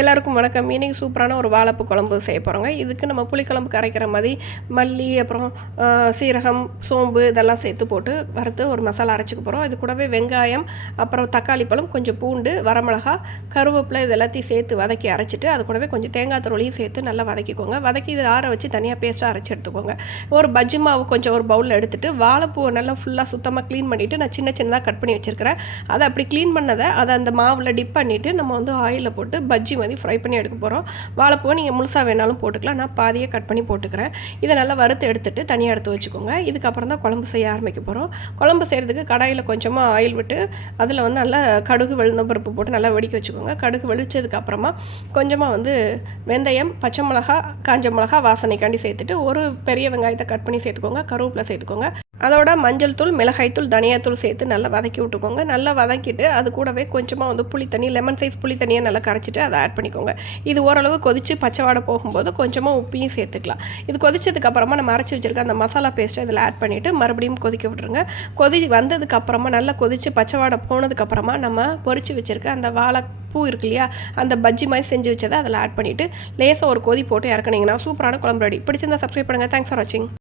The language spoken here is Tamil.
எல்லாருக்கும் வணக்கம். இன்றைக்கி சூப்பரான ஒரு வாழைப்பூ குழம்பு செய்ய போகிறோங்க. இதுக்கு நம்ம புளிக்குழம்பு கரைக்கிற மாதிரி மல்லி, அப்புறம் சீரகம், சோம்பு இதெல்லாம் சேர்த்து போட்டு வறுத்து ஒரு மசாலா அரைச்சிக்க போகிறோம். இது கூடவே வெங்காயம், அப்புறம் தக்காளி பழம், கொஞ்சம் பூண்டு, வரமிளகா, கருவேப்பிலை இது எல்லாத்தையும் சேர்த்து வதக்கி அரைச்சிட்டு அது கூடவே கொஞ்சம் தேங்காய் துருளையும் சேர்த்து நல்லா வதக்கிக்கோங்க. வதக்கி இதை ஆற வச்சு தனியாக பேஸ்ட்டாக அரைச்சி எடுத்துக்கோங்க. ஒரு பஜ்ஜி மாவு கொஞ்சம் ஒரு பவுலில் எடுத்துகிட்டு வாழைப்பூவை நல்லா ஃபுல்லாக சுத்தமாக க்ளீன் பண்ணிவிட்டு நான் சின்னதாக கட் பண்ணி வச்சுருக்கிறேன். அதை அப்படி க்ளீன் பண்ணதை அதை அந்த மாவில் டிப் பண்ணிவிட்டு நம்ம வந்து ஆயிலில் போட்டு பஜ்ஜி மாதிரி ஃப்ரை பண்ணி எடுக்க போகிறோம். வாழைப்பூவை நீங்கள் முழுசாக வேணாலும் போட்டுக்கலாம். நான் பாதியை கட் பண்ணி போட்டுக்கிறேன். இதை நல்லா வறுத்து எடுத்துட்டு தனியாக எடுத்து வச்சுக்கோங்க. இதுக்கப்புறம் தான் குழம்பு செய்ய ஆரம்பிக்க போகிறோம். குழம்பு செய்கிறதுக்கு கடாயில் கொஞ்சமாக ஆயில் விட்டு அதில் வந்து நல்லா கடுகு, உளுந்தம்பருப்பு போட்டு நல்லா வெடிக்க வச்சுக்கோங்க. கடுகு வெடிச்சதுக்கப்புறமா கொஞ்சமாக வந்து வெந்தயம், பச்சை மிளகா, காஞ்ச மிளகா வாசனைக்காண்டி சேர்த்துட்டு ஒரு பெரிய வெங்காயத்தை கட் பண்ணி சேர்த்துக்கோங்க. கருவேப்பிலை சேர்த்துக்கோங்க. அதோட மஞ்சள் தூள், மிளகாய்த்தூள், தனியாத்தூள் சேர்த்து நல்லா வதக்கி விட்டுக்கோங்க. நல்லா வதக்கிட்டு அது கூடவே கொஞ்சமாக வந்து புளி தண்ணி, லெமன் சைஸ் புளி தண்ணியை நல்லா கரைச்சிட்டு அதை ஆட் பண்ணிக்கோங்க. இது ஓரளவு கொதித்து பச்சை வாடை போகும்போது கொஞ்சமாக உப்பையும் சேர்த்துக்கலாம். இது கொதிச்சதுக்கப்புறமா நம்ம அரைச்சி வச்சுருக்க அந்த மசாலா பேஸ்ட்டை இதில் ஆட் பண்ணிவிட்டு மறுபடியும் கொதிக்க விட்டுருங்க. வந்ததுக்கப்புறமா நல்லா கொதித்து பச்சை வாடை போனதுக்கப்புறமா நம்ம பொரிச்சு வச்சுருக்க அந்த வாழைப்பூ இருக்கு இல்லையா, அந்த பஜ்ஜி மாதிரி செஞ்சு வச்சதை அதில் ஆட் பண்ணிவிட்டு லேசாக ஒரு கொதி போட்டு இறக்குனீங்கன்னா சூப்பரான குழம்பு ரெடி. பிடிச்சிருந்தா சப்ஸ்கிரைப் பண்ணுங்கள். தேங்க்ஸ் ஃபார் வாட்சிங்.